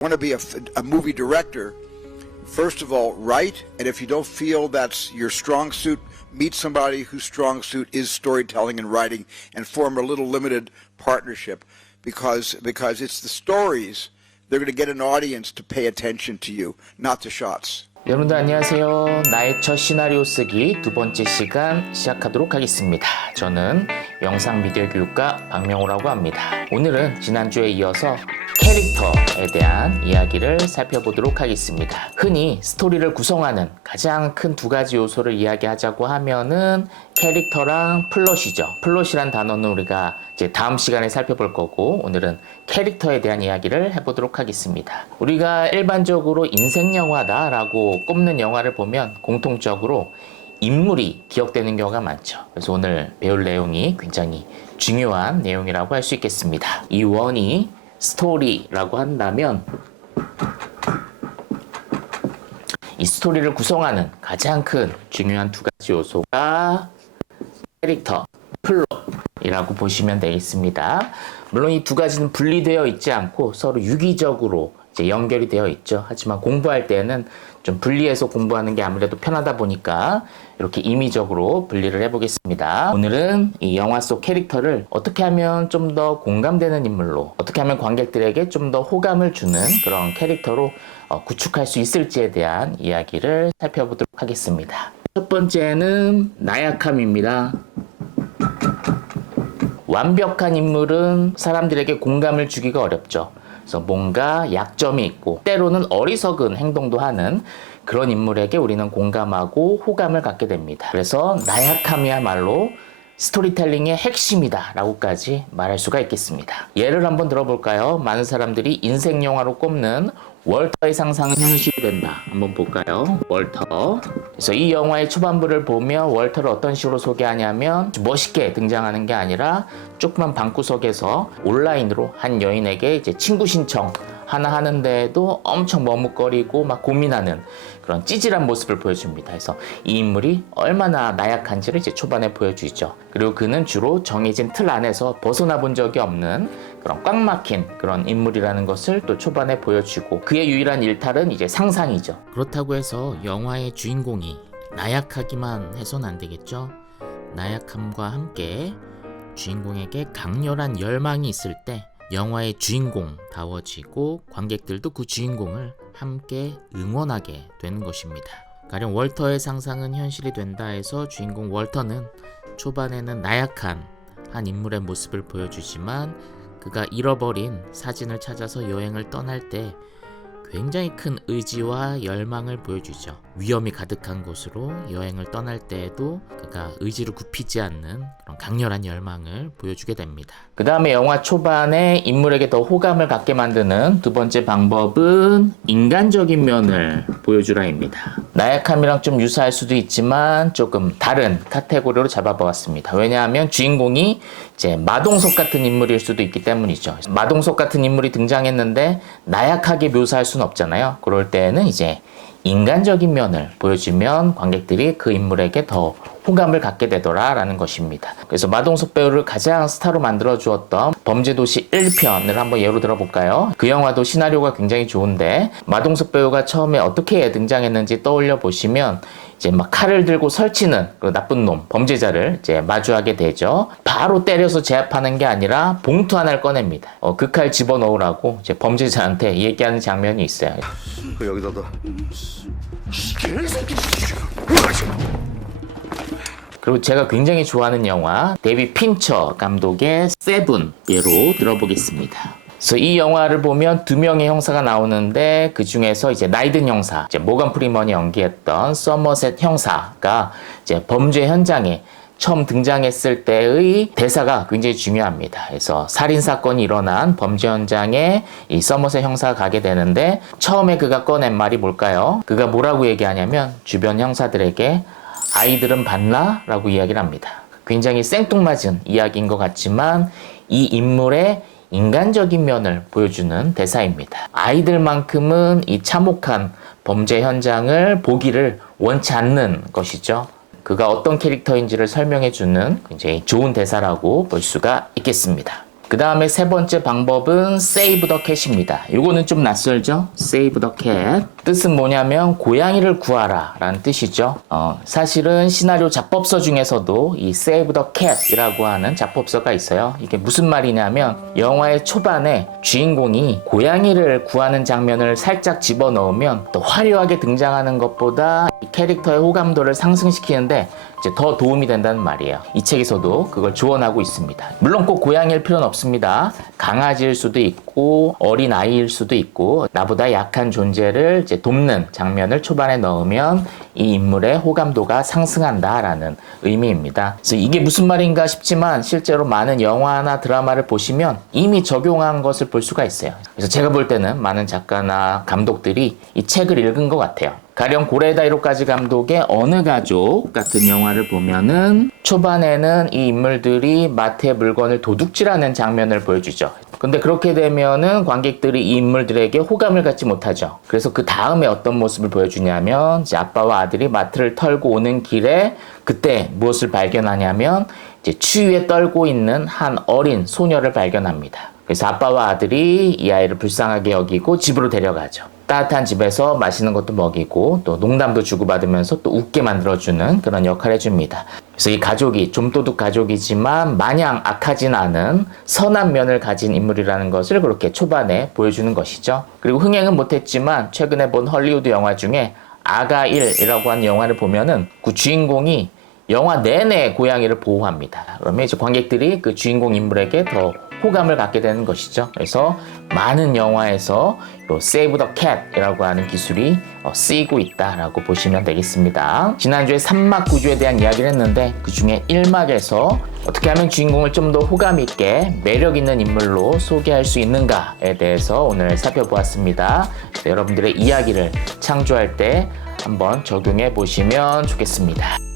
Want to be a movie director, first of all, write, and if you don't feel that's your strong suit, meet somebody whose strong suit is storytelling and writing and form a little limited partnership because it's the stories. They're going to get an audience to pay attention to you, not the shots. 여러분들 안녕하세요. 나의 첫 시나리오 쓰기 두 번째 시간 시작하도록 하겠습니다. 저는 영상 미디어 교육가 박명호라고 합니다. 오늘은 지난주에 이어서 캐릭터에 대한 이야기를 살펴보도록 하겠습니다. 흔히 스토리를 구성하는 가장 큰 두 가지 요소를 이야기하자고 하면은 캐릭터랑 플롯이죠. 플롯이란 단어는 우리가 이제 다음 시간에 살펴볼 거고, 오늘은 캐릭터에 대한 이야기를 해보도록 하겠습니다. 우리가 일반적으로 인생 영화다라고 꼽는 영화를 보면 공통적으로 인물이 기억되는 경우가 많죠. 그래서 오늘 배울 내용이 굉장히 중요한 내용이라고 할 수 있겠습니다. 이 원이 스토리라고 한다면 이 스토리를 구성하는 가장 큰 중요한 두 가지 요소가 캐릭터, 플롯이라고 보시면 되겠습니다. 물론 이 두 가지는 분리되어 있지 않고 서로 유기적으로 이제 연결이 되어 있죠. 하지만 공부할 때는 좀 분리해서 공부하는 게 아무래도 편하다 보니까 이렇게 임의적으로 분리를 해보겠습니다. 오늘은 이 영화 속 캐릭터를 어떻게 하면 좀 더 공감되는 인물로, 어떻게 하면 관객들에게 좀 더 호감을 주는 그런 캐릭터로 구축할 수 있을지에 대한 이야기를 살펴보도록 하겠습니다. 첫 번째는 나약함입니다. 완벽한 인물은 사람들에게 공감을 주기가 어렵죠. 그래서 뭔가 약점이 있고 때로는 어리석은 행동도 하는 그런 인물에게 우리는 공감하고 호감을 갖게 됩니다. 그래서 나약함이야말로 스토리텔링의 핵심이다 라고까지 말할 수가 있겠습니다. 예를 한번 들어볼까요? 많은 사람들이 인생 영화로 꼽는 월터의 상상은 현실이 된다. 한번 볼까요? 월터. 그래서 이 영화의 초반부를 보면 월터를 어떤 식으로 소개하냐면 멋있게 등장하는 게 아니라 조그만 방구석에서 온라인으로 한 여인에게 이제 친구 신청 하나 하는데도 엄청 머뭇거리고 막 고민하는 그런 찌질한 모습을 보여줍니다. 그래서 이 인물이 얼마나 나약한지를 이제 초반에 보여주죠. 그리고 그는 주로 정해진 틀 안에서 벗어나 본 적이 없는 그런 꽉 막힌 그런 인물이라는 것을 또 초반에 보여주고, 그의 유일한 일탈은 이제 상상이죠. 그렇다고 해서 영화의 주인공이 나약하기만 해서는 안 되겠죠. 나약함과 함께 주인공에게 강렬한 열망이 있을 때 영화의 주인공다워지고 관객들도 그 주인공을 함께 응원하게 되는 것입니다. 가령 월터의 상상은 현실이 된다 해서 주인공 월터는 초반에는 나약한 한 인물의 모습을 보여주지만 그가 잃어버린 사진을 찾아서 여행을 떠날 때 굉장히 큰 의지와 열망을 보여주죠. 위험이 가득한 곳으로 여행을 떠날 때에도 그가 의지를 굽히지 않는 그런 강렬한 열망을 보여주게 됩니다. 그 다음에 영화 초반에 인물에게 더 호감을 갖게 만드는 두 번째 방법은 인간적인 면을 보여주라입니다. 나약함이랑 좀 유사할 수도 있지만 조금 다른 카테고리로 잡아보았습니다. 왜냐하면 주인공이 이제 마동석 같은 인물일 수도 있기 때문이죠. 마동석 같은 인물이 등장했는데 나약하게 묘사할 수는 없잖아요. 그럴 때는 이제 인간적인 면을 보여주면 관객들이 그 인물에게 더 호감을 갖게 되더라라는 것입니다. 그래서 마동석 배우를 가장 스타로 만들어 주었던 범죄도시 1편을 한번 예로 들어볼까요? 그 영화도 시나리오가 굉장히 좋은데 마동석 배우가 처음에 어떻게 등장했는지 떠올려 보시면 이제 막 칼을 들고 설치는 그 나쁜 놈, 범죄자를 이제 마주하게 되죠. 바로 때려서 제압하는 게 아니라 봉투 하나를 꺼냅니다. 그 칼 집어넣으라고 이제 범죄자한테 얘기하는 장면이 있어요. 여기다가 그리고 제가 굉장히 좋아하는 영화 데이빗 핀처 감독의 세븐 예로 들어보겠습니다. 그래서 이 영화를 보면 두 명의 형사가 나오는데 그 중에서 이제 나이든 형사, 이제 모건 프리먼이 연기했던 서머셋 형사가 이제 범죄 현장에 처음 등장했을 때의 대사가 굉장히 중요합니다. 그래서 살인 사건이 일어난 범죄 현장에 이 서머셋 형사가 가게 되는데 처음에 그가 꺼낸 말이 뭘까요? 그가 뭐라고 얘기하냐면 주변 형사들에게 아이들은 봤나? 라고 이야기를 합니다. 굉장히 생뚱맞은 이야기인 것 같지만 이 인물의 인간적인 면을 보여주는 대사입니다. 아이들만큼은 이 참혹한 범죄 현장을 보기를 원치 않는 것이죠. 그가 어떤 캐릭터인지를 설명해주는 굉장히 좋은 대사라고 볼 수가 있겠습니다. 그 다음에 세 번째 방법은 save the cat입니다. 이거는 좀 낯설죠? save the cat. 뜻은 뭐냐면 고양이를 구하라 라는 뜻이죠. 사실은 시나리오 작법서 중에서도 이 save the cat 이라고 하는 작법서가 있어요. 이게 무슨 말이냐면 영화의 초반에 주인공이 고양이를 구하는 장면을 살짝 집어넣으면 또 화려하게 등장하는 것보다 이 캐릭터의 호감도를 상승시키는데 이제 더 도움이 된다는 말이에요. 이 책에서도 그걸 조언하고 있습니다. 물론 꼭 고양이일 필요는 없습니다. 강아지일 수도 있고 어린 아이일 수도 있고 나보다 약한 존재를 이제 돕는 장면을 초반에 넣으면 이 인물의 호감도가 상승한다라는 의미입니다. 그래서 이게 무슨 말인가 싶지만 실제로 많은 영화나 드라마를 보시면 이미 적용한 것을 볼 수가 있어요. 그래서 제가 볼 때는 많은 작가나 감독들이 이 책을 읽은 것 같아요. 가령 고레다 히로카즈 감독의 어느 가족 같은 영화를 보면은 초반에는 이 인물들이 마트의 물건을 도둑질하는 장면을 보여주죠. 근데 그렇게 되면은 관객들이 이 인물들에게 호감을 갖지 못하죠. 그래서 그 다음에 어떤 모습을 보여주냐면 이제 아빠와 아들이 마트를 털고 오는 길에 그때 무엇을 발견하냐면 이제 추위에 떨고 있는 한 어린 소녀를 발견합니다. 그래서 아빠와 아들이 이 아이를 불쌍하게 여기고 집으로 데려가죠. 따뜻한 집에서 맛있는 것도 먹이고 또 농담도 주고받으면서 또 웃게 만들어주는 그런 역할을 해줍니다. 그래서 이 가족이 좀도둑 가족이지만 마냥 악하진 않은 선한 면을 가진 인물이라는 것을 그렇게 초반에 보여주는 것이죠. 그리고 흥행은 못했지만 최근에 본 헐리우드 영화 중에 아가일이라고 하는 영화를 보면은 그 주인공이 영화 내내 고양이를 보호합니다. 그러면 이제 관객들이 그 주인공 인물에게 더 호감을 갖게 되는 것이죠. 그래서 많은 영화에서 요 Save the Cat이라고 하는 기술이 쓰이고 있다라고 보시면 되겠습니다. 지난주에 3막 구조에 대한 이야기를 했는데 그 중에 1막에서 어떻게 하면 주인공을 좀 더 호감 있게 매력 있는 인물로 소개할 수 있는가에 대해서 오늘 살펴보았습니다. 여러분들의 이야기를 창조할 때 한번 적용해 보시면 좋겠습니다.